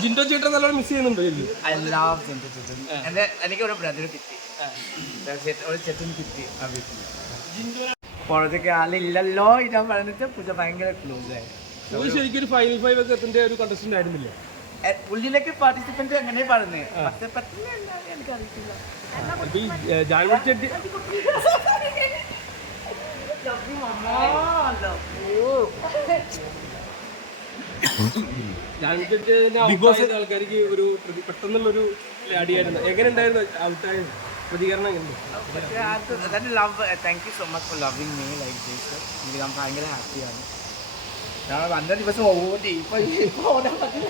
ജിൻഡോ ചേട്ടൻ നല്ലോണം മിസ് ചെയ്യുന്നുണ്ടോ ചേട്ടൻ എനിക്ക് ഒരു ബ്രദർ കിട്ടി ചേട്ടൻ- ഒരു ചേട്ടൻ കിട്ടി ആ വീട്ടിൽ പുറത്തേക്ക് ആളില്ലല്ലോ ഇതാ പറഞ്ഞിട്ട് പുതിയ ഭയങ്കര ക്ലോസ് ആയി ശരിക്കും ഒരു ഫൈനൽ ഫൈവ് ഒക്കെ എത്തിന്റെ ഒരു കണ്ടസ്റ്റന്റ് ആയിരുന്നില്ല ഉള്ളിലേക്ക് പാർട്ടിസിപ്പന്റ് അങ്ങനെ പറഞ്ഞു പക്ഷെ പറ്റുന്ന എന്താണെന്ന് ബിഗ് ബോസ് ആൾക്കാർക്ക് ഒരു പെട്ടെന്നുള്ളൊരു അടിയായിരുന്നു. എങ്ങനെ ഉണ്ടായിരുന്നു ഔട്ടായ പ്രതികരണം എങ്ങനെയുണ്ട് love thank you so much for loving me like this എനിക്ക് ഞാൻ ഭയങ്കര ഹാപ്പിയാണ് ഞാൻ വന്ന ദിവസം ഓടി. ഇപ്പൊ ഇപ്പൊ ഓടാൻ പറ്റില്ല.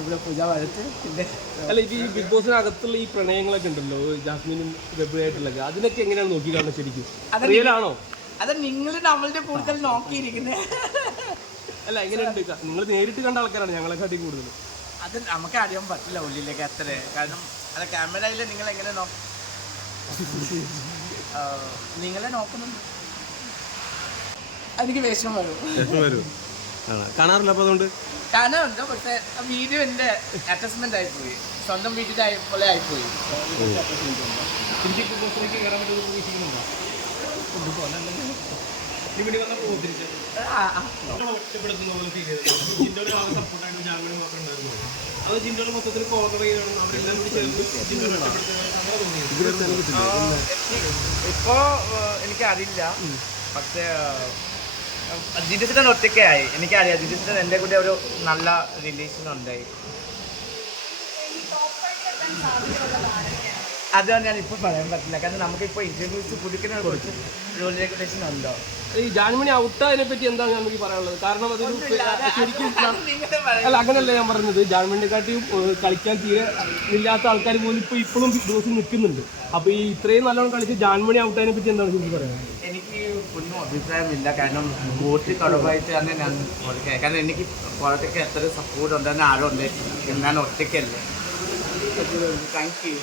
ഇവിടെ പൂജ വരച്ച് പിന്നെ അല്ല ഇപ്പൊ ഈ ബിഗ് ബോസിനകത്തുള്ള ഈ പ്രണയങ്ങളൊക്കെ ഉണ്ടല്ലോ ജാസ്മിനും വെബായിട്ടുള്ളൊക്കെ അതിനൊക്കെ എങ്ങനെയാണ് നോക്കി കാണുന്നത് ശരിക്കും? അതെ റിയൽ ആണോ? അത് നിങ്ങൾ നമ്മളുടെ കൂടുതൽ നോക്കിയിരിക്കുന്നത് അല്ല എങ്ങനെയുണ്ട്? നിങ്ങൾ നേരിട്ട് കണ്ട ആൾക്കാരാണ് ഞങ്ങളെക്കാട്ടി കൂടുതൽ അത് നമുക്ക് അറിയാൻ പറ്റില്ല ഉള്ളിലേക്ക് അത്ര. കാരണം അല്ല ക്യാമറയിൽ നിങ്ങൾ എങ്ങനെ നോ നിങ്ങളെ നോക്കുന്നുണ്ട്. എനിക്ക് വിഷമം വരും. വരും. കാണാറില്ല അപ്പോൾ അതുകൊണ്ട്? കാണാറുണ്ട് പക്ഷെ ആ വീഡിയോ എന്റെ അറ്റാച്ച്മെന്റ് ആയിപ്പോയി. സ്വന്തം വീട്ടിൽ ആയ പോലെ ആയിപ്പോയി. ഇവിടെ. ഒറ്റപ്പെടുത്തുന്ന പോലെ ഫീൽ ചെയ്തത് ജിൻഡോയുടെ ആകെ സപ്പോർട്ടായിട്ട് ജാമ്യം മാത്രം ഉണ്ടായിരുന്നു അത് ജിൻഡോയുടെ മൊത്തത്തിൽ കോർണർ ചെയ്യണം. അവരെല്ലാം കൂടി ചേർന്ന് ഇപ്പോ എനിക്കറിയില്ല. പക്ഷേ അജിത് ജിജിസിന്റെ ഒറ്റയ്ക്കായി. എനിക്കറിയാം ജിജിസിന് എന്റെ കൂടെ ഒരു നല്ല റിലേഷൻ ഉണ്ടായി അതാണ് ഞാൻ ഇപ്പോൾ പറയാൻ പറ്റില്ല കാരണം നമുക്കിപ്പോൾ ഇന്റർവ്യൂസ് പുതുക്കുന്ന കുറച്ച് റൂൾ റെഗുലേഷൻ ഉണ്ടോ? ഈ ജാൻമണി ഔട്ടായതിനെ പറ്റി എന്താണ് ഞാൻ എനിക്ക് പറയാനുള്ളത്? കാരണം അതൊരു ശരിക്കും അല്ല അങ്ങനല്ല ഞാൻ പറഞ്ഞത്. ജാൻമണിനെക്കാട്ടിയും ഏഹ്, കളിക്കാൻ തീരെ ഇല്ലാത്ത ആൾക്കാർ പോലും ഇപ്പൊ ഇപ്പോഴും ബിഗ് ബോസിൽ നിൽക്കുന്നുണ്ട്. അപ്പൊ ഈ ഇത്രയും നല്ലോണം കളിച്ച് ജാൻമണി ഔട്ടായതിനെ പറ്റി എന്താണ് എനിക്ക് പറയാനുള്ളത്? എനിക്ക് ഒന്നും അഭിപ്രായമില്ല. കാരണം വോട്ട് തന്നെ ഞാൻ കാരണം എനിക്ക് പുറത്തേക്ക് എത്ര സപ്പോർട്ട് ഉണ്ടെന്ന് ആരുണ്ട് ഞാൻ ഒറ്റയ്ക്കല്ലേ. Thank you